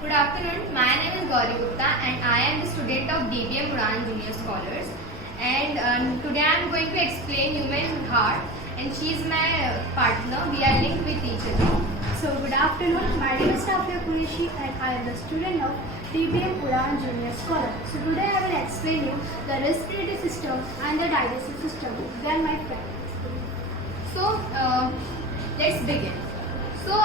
Good afternoon. My name is Gauri Gupta and I am the student of DBM Udan Junior Scholars. And today I am going to explain human heart, and she is my partner. We are linked with each other. So good afternoon, my name is Tafia Qureshi and I am the student of DBM Udan Junior Scholar. So today I will explain you the respiratory system and the digestive system. Then my friend. So let's begin. So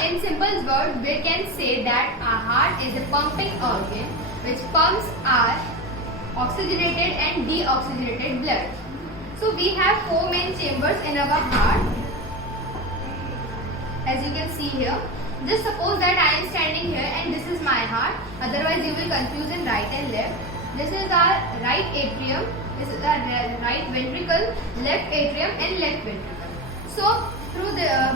in simple words, we can say that our heart is a pumping organ which pumps our oxygenated and deoxygenated blood. So we have four main chambers in our heart, as you can see here. Just suppose that I am standing here and this is my heart. Otherwise you will confuse in right and left. This is our right atrium, this is our right ventricle, left atrium and left ventricle. So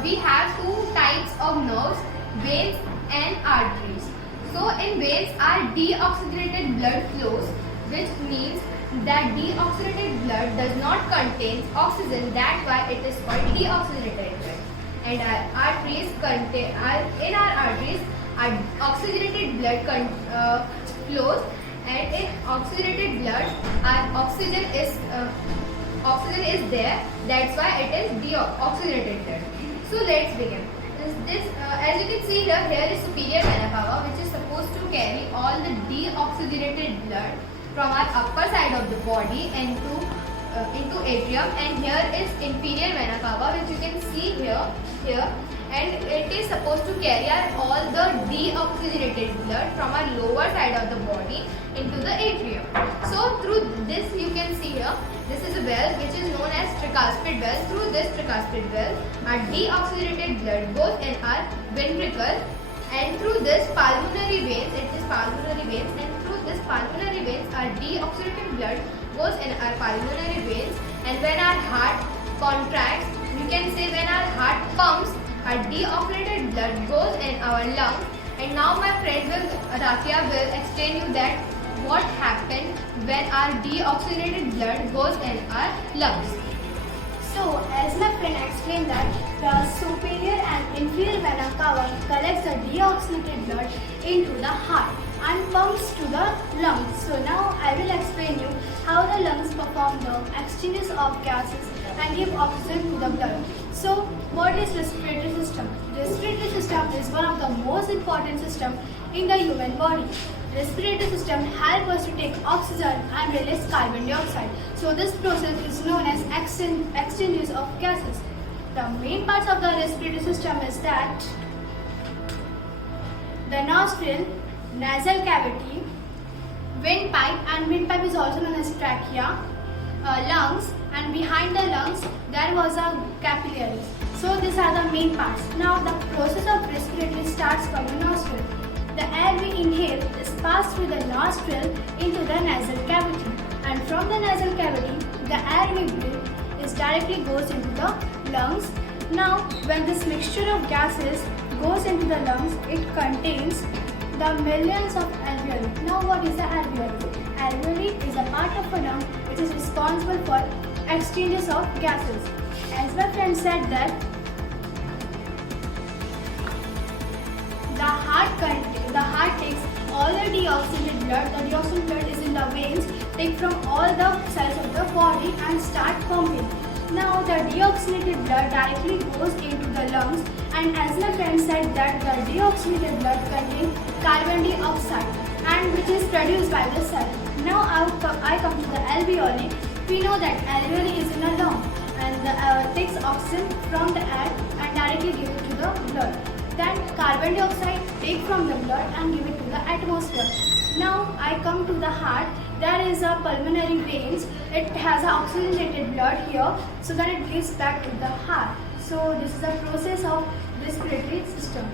we have two types of nerves, veins and arteries. So in veins our deoxygenated blood flows, which means that deoxygenated blood does not contain oxygen. That's why it is called deoxygenated blood. And our arteries in our arteries, our oxygenated blood flows, and in oxygenated blood our oxygen is there. That's why it is deoxygenated blood. So let's begin. As you can see here is superior vena cava, which is supposed to carry all the deoxygenated blood from our upper side of the body into atrium, and here is inferior vena cava, which you can see here, and it is supposed to carry all the deoxygenated blood from our lower side of the body into the atrium. So through this you can see here, this is a valve which is known as tricuspid valve. Through this tricuspid valve, our deoxygenated blood goes in our ventricle, and through this pulmonary veins, and through this pulmonary veins, our deoxygenated blood goes in our pulmonary veins. And when our heart contracts, you can say when our heart pumps, our deoxygenated blood goes in our lungs. And now my friend Rafia will explain you that what happened when our deoxygenated blood goes in our lungs. So as my friend explained that the superior and inferior vena cava collects the deoxygenated blood into the heart and pumps to the lungs. So now I will explain you how the lungs perform the exchanges of gases and give oxygen to the blood. So what is respiratory system? Respiratory system is one of the most important systems in the human body. Respiratory system helps us to take oxygen and release carbon dioxide. So this process is known as exchanges of gases. The main parts of the respiratory system is that the nostril, nasal cavity, windpipe, and windpipe is also known as trachea, lungs, and behind the lungs there was a capillaries. So these are the main parts. Now the process of respiratory starts from the nostril. The air we inhale is passed through the nostril into the nasal cavity, and from the nasal cavity the air we breathe is directly goes into the lungs. Now when this mixture of gases goes into the lungs, it contains the millions of alveoli. Now what is the alveoli? Alveoli is a part of a lung which is responsible for exchanges of gases. As my friend said that the heart takes all the deoxygenated blood. The deoxygenated blood is in the veins, take from all the cells of the body and start pumping. Now the deoxygenated blood directly goes into the lungs, and as my friend said that the deoxygenated blood contains carbon dioxide and which is produced by the cell. Now I come to the alveoli. We know that alveoli is in a lung and takes oxygen from the air and directly give it to the blood. Then carbon dioxide take from the blood and give it to the atmosphere. Now I come to the heart. There is a pulmonary veins. It has a oxygenated blood here, so that it gives back to the heart. So this is the process of respiratory system.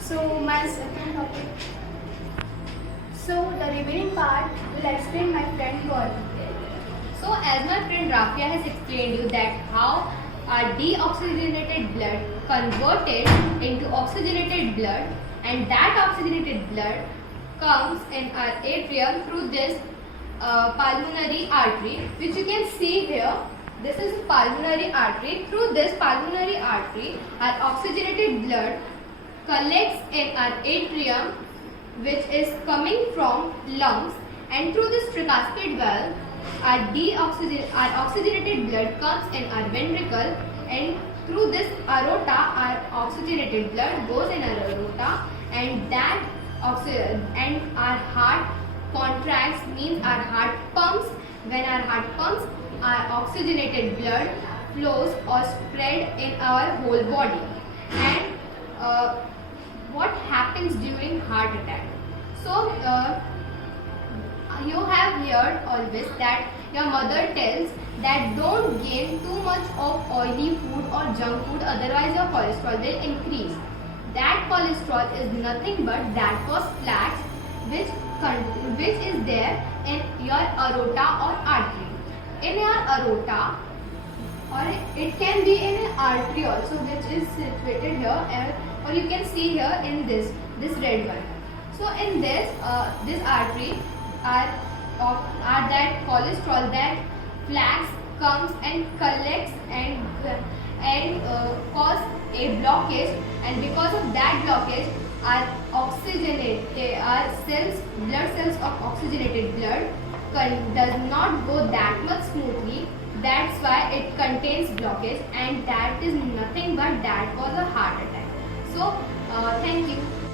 So my second topic. So the remaining part will explain my friend Gauri. So as my friend Rafia has explained you that how our deoxygenated blood converted into oxygenated blood, and that oxygenated blood comes in our atrium through this pulmonary artery, which you can see here. This is pulmonary artery. Through this pulmonary artery, our oxygenated blood collects in our atrium, which is coming from lungs, and through this tricuspid valve, our oxygenated blood comes in our ventricle, and through this aorta, our oxygenated blood goes in our aorta, and our heart contracts, means our heart pumps. When our heart pumps, our oxygenated blood flows or spread in our whole body. And what happens during heart attack? So you have heard always that your mother tells that don't gain too much of oily food or junk food, otherwise your cholesterol will increase. That cholesterol is nothing but that was fats which is there in your aorta or artery. In your aorta, or it can be in an artery also, which is situated here, or you can see here in this red one. So in this artery are that cholesterol, that flax comes and collects and cause a blockage, and because of that blockage, our blood cells of oxygenated blood does not go that much smoothly. That's why it contains blockage, and that is nothing but that was a heart attack. So thank you.